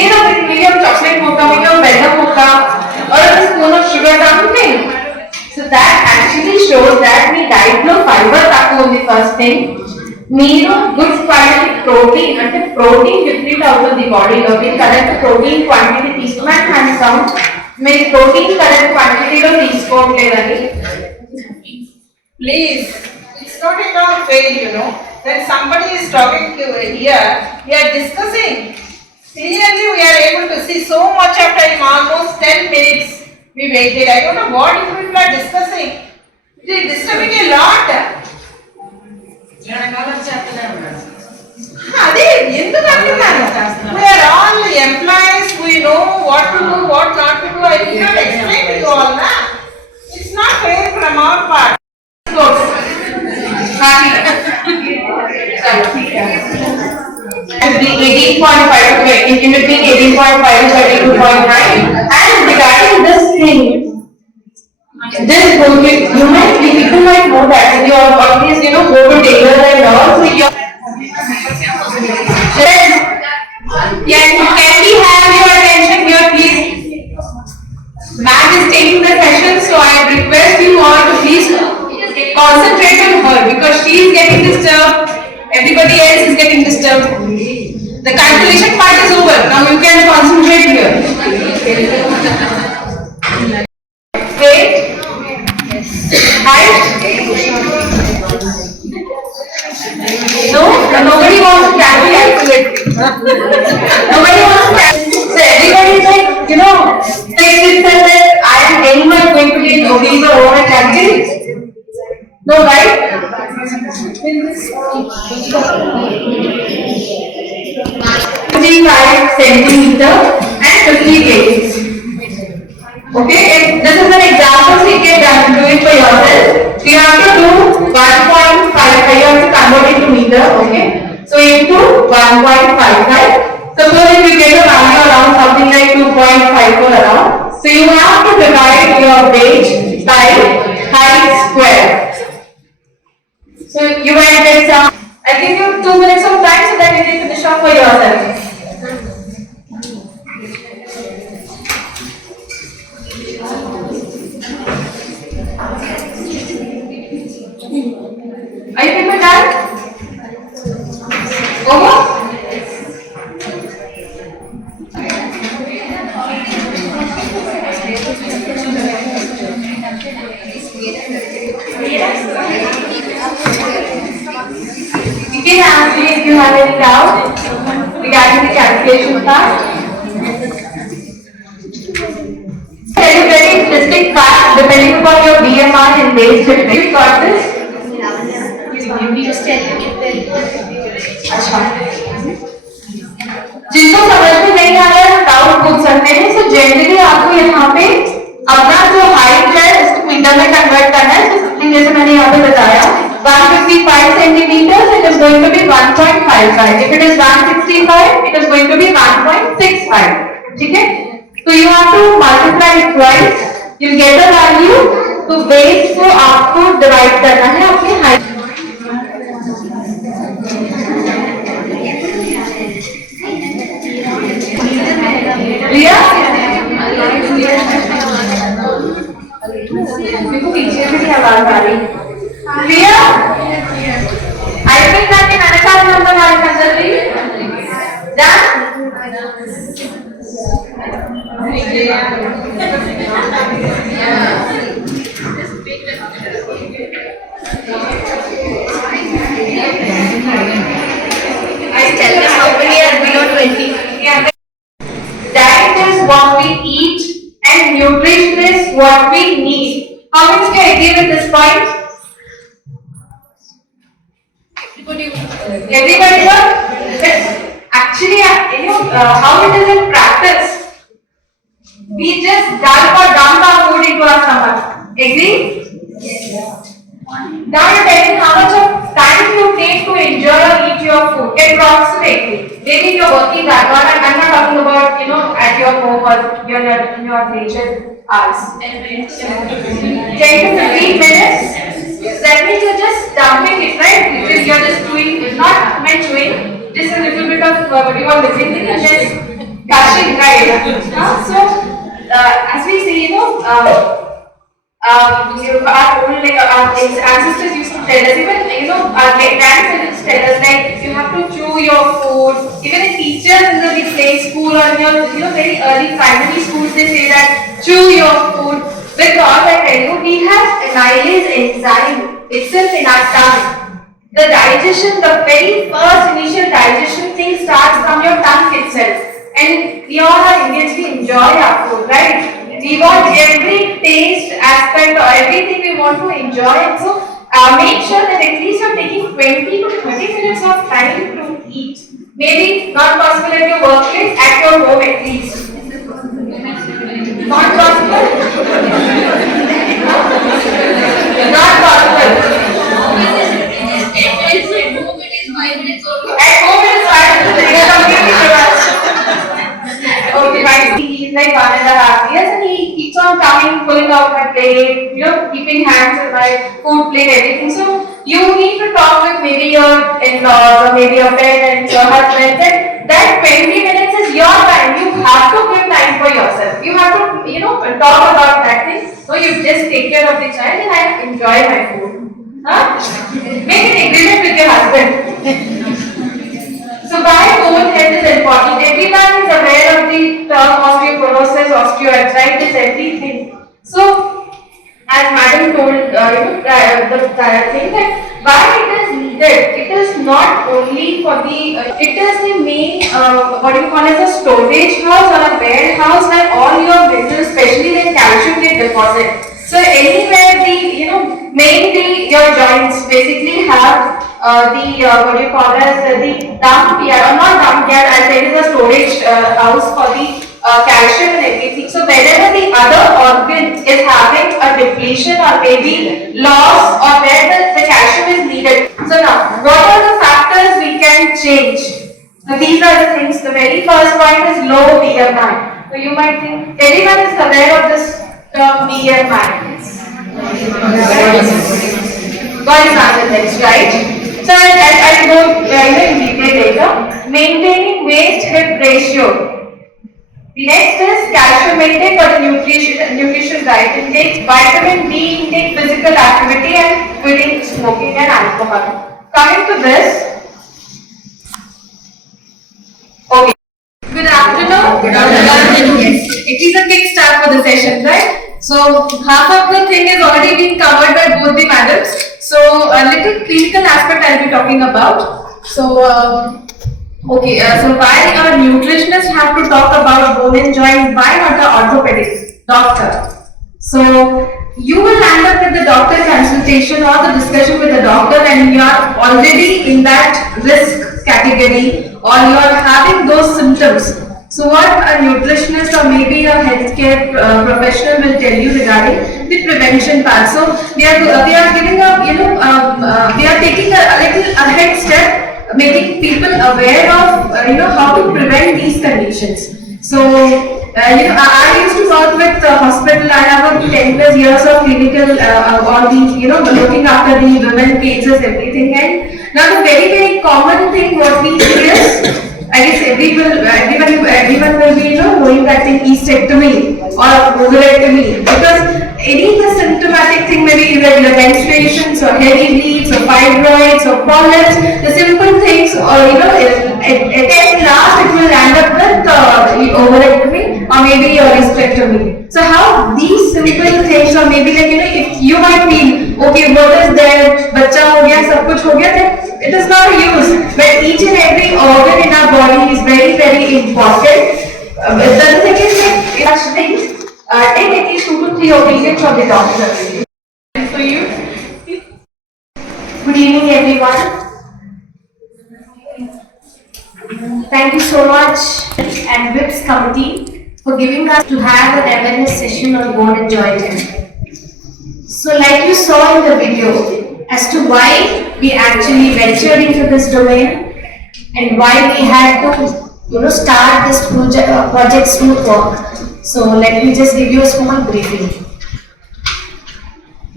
ఏదో ఒకటి మీడియం చాక్లెట్ ముక్క, మీడియం బెల్లం ముక్క, or a spoon of sugar, something. So that actually shows that me diet లో ఫైబర్ తక్కువ ఉంది. ఫస్ట్ థింగ్, మీరు గుడ్ క్వాలిటీ ప్రోటీన్ అంటే ప్రోటీన్ డిప్లీట్ అవుతుంది బాడీలో. మీరు కరెక్ట్ ప్రోటీన్ క్వాంటిటీ తీసుకున్నాను కనుక మీరు ప్రోటీన్ కరెక్ట్ క్వాంటిటీలో తీసుకోవట్లేదని. Please, it's not at all fair, when somebody is talking to here, we are discussing. Clearly we are able to see so much of time, almost 10 minutes we waited. I don't know what you people are discussing. It is disturbing a lot. అదే ఎందుకు అంటున్నాను, we are all employees, we know what to do, what not to do. I did not explain to you all that. It's not fair from our part. And the 18.5 to in between 18.5 to 32.9. And regarding this thing, this project, people might know that you are always go to tailor and all, so you Yes, can we have your attention here, please? Ma'am is taking the session, so I request you all to please concentrate on her because she is getting disturbed. Everybody else is getting disturbed. The calculation part is over. Now you can concentrate here. Weight, height. No, nobody wants to calculate. Nobody wants to calculate. So everybody is like, think itself that I am anyone going to be obese or over calculate. No, right? 55 centimeter and 50 kgs. Okay, if this is an example, so you can do it for yourself. You have to do 1.5, you have to convert it to meter, okay? So into 1.55. Suppose if you get a value around something like 2.54 around, so you have to divide your weight by height square. So you might get some, I'll give you 2 minutes of time so that you can finish off for yourself. Are you people done? Over? You can ask me if you have any doubt regarding the calculation part. Tell you very interesting fact depending upon your BMI and base shift. You got this? अच्छा जिनको समझ में नहीं आ रहा है doubt पूछ सकते हैं सो जनरली आपको यहाँ पे अपना जो हाइट है उसको मीटर में कन्वर्ट करना है तो समथिंग जैसे मैंने यहाँ पे बताया 155 centimeters it is going to be 1.55 if it is 165 it is going to be 1.65 ठीक है तो you have to multiply it twice you get the value तो base को आपको डिवाइड करना है अपनी हाइट रिया देखो पीछे से भी आवाज आ रही रिया आई थिंक आपने मैंने कहा नंबर हमारे कंसल्ट ली I tell them how many are below 20. Yeah. Diet is what we eat and nutrition is what we need. How many can agree with this point? Everybody know? Actually, how it is in practice. We just dump our food into our stomach. Agree? Yes. Now you tell me how much of time you take to enjoy or eat your food approximately. Maybe you're working that one and I'm not talking about at your home or in your leisure hours. 10 to 15 minutes. That means you're just dumping it, right? You're just doing, not meant chewing, just a little bit of what you call listening and just gushing, right? So, as we say, our old ancestors used to tell us, even our grandparents tell us like you have to chew your food. Even in teachers in the play school or in your very early primary schools, they say that chew your food because I tell you we have amylase enzyme itself in our tongue. The digestion, the very first initial digestion thing starts from your tongue itself, and we all are Indians. We enjoy our food, right? We want every taste aspect or everything we want to enjoy it. So make sure that at least you're taking 20 to 30 minutes of time to eat. Maybe not possible at your workplace, at your home at least. Not possible? Not possible. At home it is 5 minutes. Okay, fine. He's like 1.5 years and he keeps on coming, pulling out my plate, keeping hands on my food plate, everything. So you need to talk with maybe your in-laws or maybe your parents or husband and that 20 minutes is your time. You have to give time for yourself. You have to, talk about that thing. So you just take care of the child and I enjoy my food. Huh? Make an agreement with your husband. So why bone health is important? Everyone is aware of the term osteoporosis, osteoarthritis, everything. So, as Madam told, the thing that why it is needed. It is not only for the. It is the main what you call as a storage house or a warehouse where all your minerals, especially the calcium, get deposited. So anywhere mainly your joints basically have what you call as the dump yard, or not dump yard, as there is a storage house for the calcium and everything. So wherever the other organ is having a depletion or maybe loss, or where the calcium is needed. So now, what are the factors we can change? So these are the things. The very first point is low BMI. So you might think everyone is aware of this term BMI. Body mass index, right? So I'll go in detail later. Maintaining waist-hip ratio. The next is calcium intake or nutrition diet intake, vitamin D intake, physical activity, and quitting smoking and alcohol. Coming to this. Okay. Good afternoon. Good afternoon. Yes. It is a kick start for the session, right? So half of the thing is already being covered by both the madams. So a little clinical aspect I'll be talking about. So so why a nutritionist have to talk about bone and joint? Why not the orthopedic doctor? So you will end up with the doctor consultation or the discussion with the doctor when you are already in that risk category or you are having those symptoms. So what a nutritionist or maybe a healthcare professional will tell you regarding the prevention part. So we are giving a we are taking a little ahead step, making people aware of how to prevent these conditions. So I used to work with the hospital. I have 10 plus years of clinical all the looking after the women cases, everything. And now the very common thing what we see is, I guess everyone will be knowing that thing, hysterectomy or ovarectomy, because any the symptomatic thing, maybe irregular menstruations or heavy bleeds or fibroids or polyps, the simple things, or at last it will end up with ovarectomy or maybe a hysterectomy. So how these simple things, or maybe if you might feel okay, what is there, bachcha ho gaya, sab kuch ho gaya, then it is not a use. But each and every organ in our body is very important. The thing is that such things take at least 2 to 3 opinions from the doctor. And for you, good evening everyone. Thank you so much and WIPS committee for giving us to have an awareness session on bone and joint health. So like you saw in the video, as to why we actually ventured into this domain and why we had to start this project Smooth Work. So let me just give you a small briefing.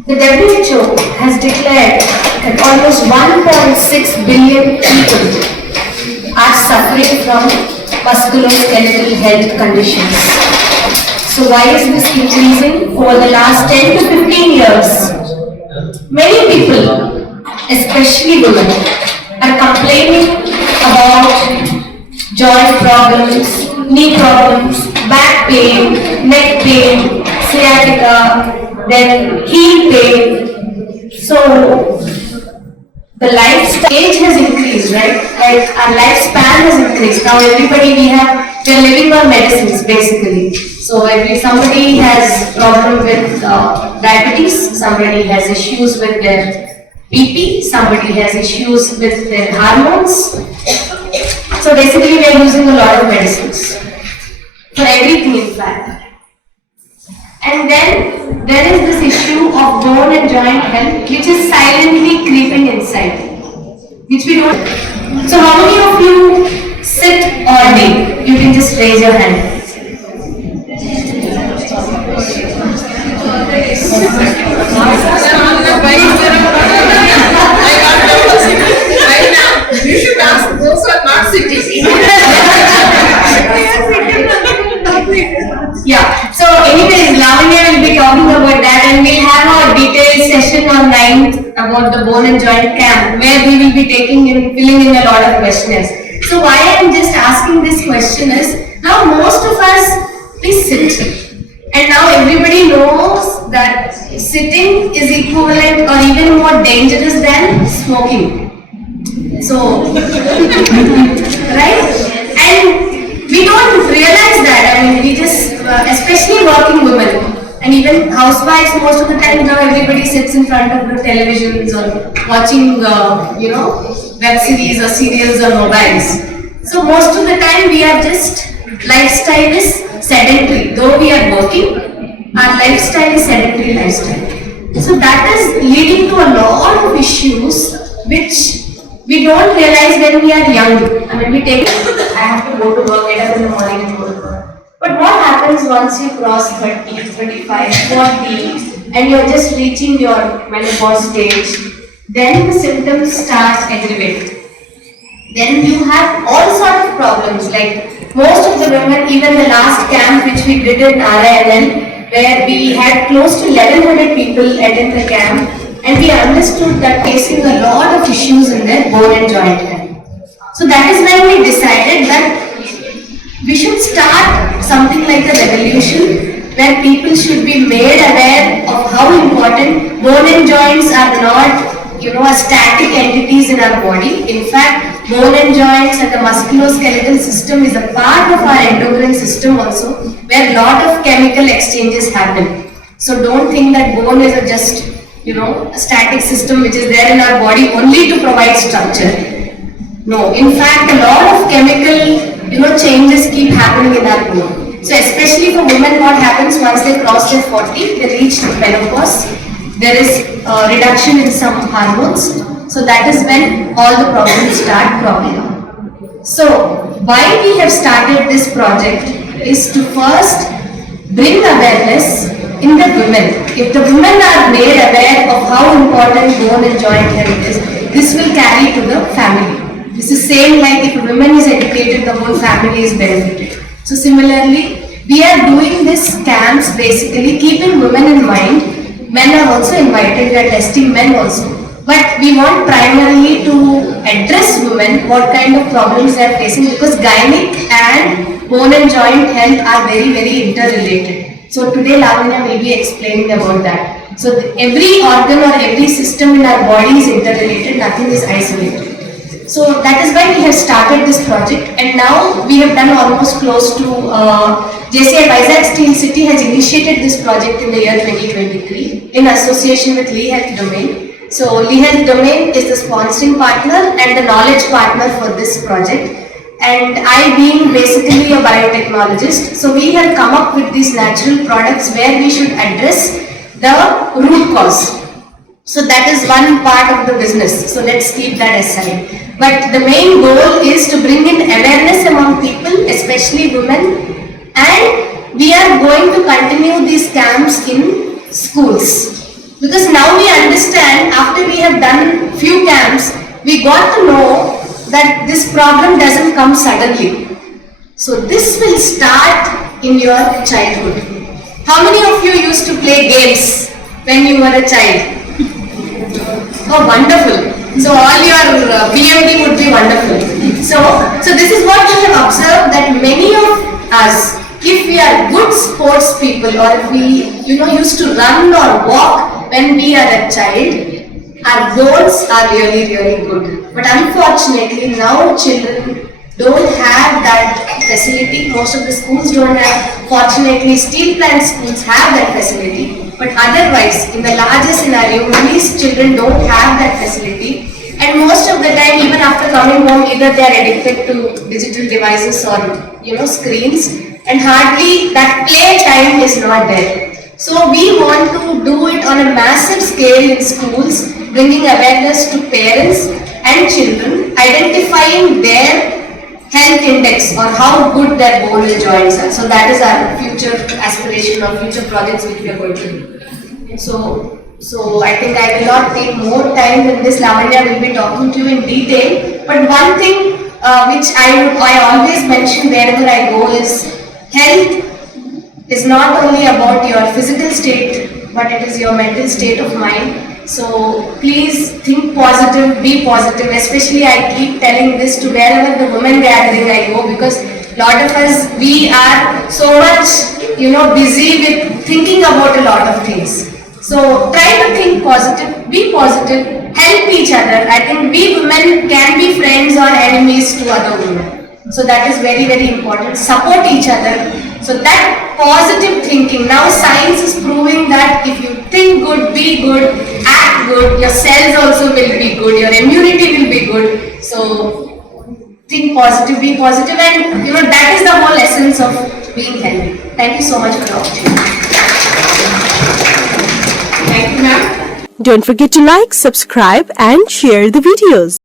The WHO has declared that almost 1.6 billion people are suffering from musculoskeletal health conditions. So why is this increasing? Over the last 10 to 15 years, many people, especially women, are complaining about joint problems, knee problems, back pain, neck pain, sciatica, then heel pain. So the lifestage has increased, right? Like our lifespan has increased. Now everybody we are living on medicines basically. So somebody has problem with diabetes, somebody has issues with their BP, somebody has issues with their hormones. So basically we are using a lot of medicines for everything in fact. And then there is this issue of bone and joint health which is silently creeping inside, which we don't. So how many of you sit all day? You can just raise your hand. You should ask those who are not sitting. Yeah. So anyways, Lavanya will be talking about that, and we'll have a detailed session on 9th about the bone and joint camp, where we will be filling in a lot of questionnaires. So why I'm just asking this question is, now most of us, we sit. And now everybody knows that sitting is equivalent or even more dangerous than smoking. So, right? And we don't realize that. I mean, we just, especially working women and even housewives, most of the time now everybody sits in front of the televisions or watching, web series or serials or mobiles. So most of the time we are just, lifestyle is sedentary. Though we are working, our lifestyle is sedentary lifestyle. So that is leading to a lot of issues which we don't realize when we are young. I mean, we take, I have to go to work, get up in the morning and go to work. But what happens once you cross 30, 35, 40 and you're just reaching your menopause stage? Then the symptoms start aggravating. Then you have all sort of problems, like most of the women, even the last camp which we did in RINL, where we had close to 1100 people attend the camp, and we understood that facing a lot of issues in their bone and joint health. So that is when we decided that we should start something like a revolution where people should be made aware of how important bone and joints are not, static entities in our body. In fact, bone and joints and the musculoskeletal system is a part of our endocrine system also, where a lot of chemical exchanges happen. So don't think that bone is just a static system which is there in our body only to provide structure. No, in fact, a lot of chemical, changes keep happening in our bone. So especially for women, what happens once they cross their 40, they reach menopause, there is a reduction in some hormones. So that is when all the problems start cropping up. So why we have started this project is to first bring awareness in the women. If the women are made aware of how important bone and joint health is, this will carry to the family. This is same like if a woman is educated, the whole family is benefited. So similarly, we are doing these camps basically keeping women in mind. Men are also invited, we are testing men also. But we want primarily to address women, what kind of problems they are facing, because gynec and bone and joint health are very, very interrelated. So today Lavanya will be explaining about that. So every organ or every system in our body is interrelated, nothing is isolated. So that is why we have started this project, and now we have done almost close to, JCI VizagSteelFamily has initiated this project in the year 2023 in association with Lee Health Domain. So Lee Health Domain is the sponsoring partner and the knowledge partner for this project. And I being basically a biotechnologist, so we have come up with these natural products where we should address the root cause. So that is one part of the business, so let's keep that aside. But the main goal is to bring in awareness among people, especially women, and we are going to continue these camps in schools. Because now we understand, after we have done few camps, we got to know that this problem doesn't come suddenly. So this will start in your childhood. How many of you used to play games when you were a child? Oh, wonderful. So all your BMD would be wonderful. So this is what we have observed, that many of us, if we are good sports people, or if we used to run or walk when we are a child, our bones are really, really good. But unfortunately now children don't have that facility. Most of the schools don't have. Fortunately, steel plant schools have that facility. But otherwise, in the larger scenario, these children don't have that facility. And most of the time, even after coming home, either they are addicted to digital devices or screens, and hardly that play time is not there. So we want to do it on a massive scale in schools, bringing awareness to parents and children, identifying their health index or how good their bone and joints are. So that is our future aspiration or future projects which we are going to do. So I think I will not take more time than this. Lavanya will be talking to you in detail. But one thing which I always mention wherever I go is health is not only about your physical state, but it is your mental state of mind. So please think positive, be positive. Especially I keep telling this to wherever the women gathering I go, because lot of us, we are so much, busy with thinking about a lot of things. So try to think positive, be positive, help each other. I think we women can be friends or enemies to other women. So that is very, very important. Support each other. So that positive thinking, now science is proving that if you think good, be good, act good, your cells also will be good, your immunity will be good. So think positive, be positive, and that is the whole essence of being healthy. Thank you so much for the opportunity. Thank you, ma'am. Don't forget to like, subscribe and share the videos.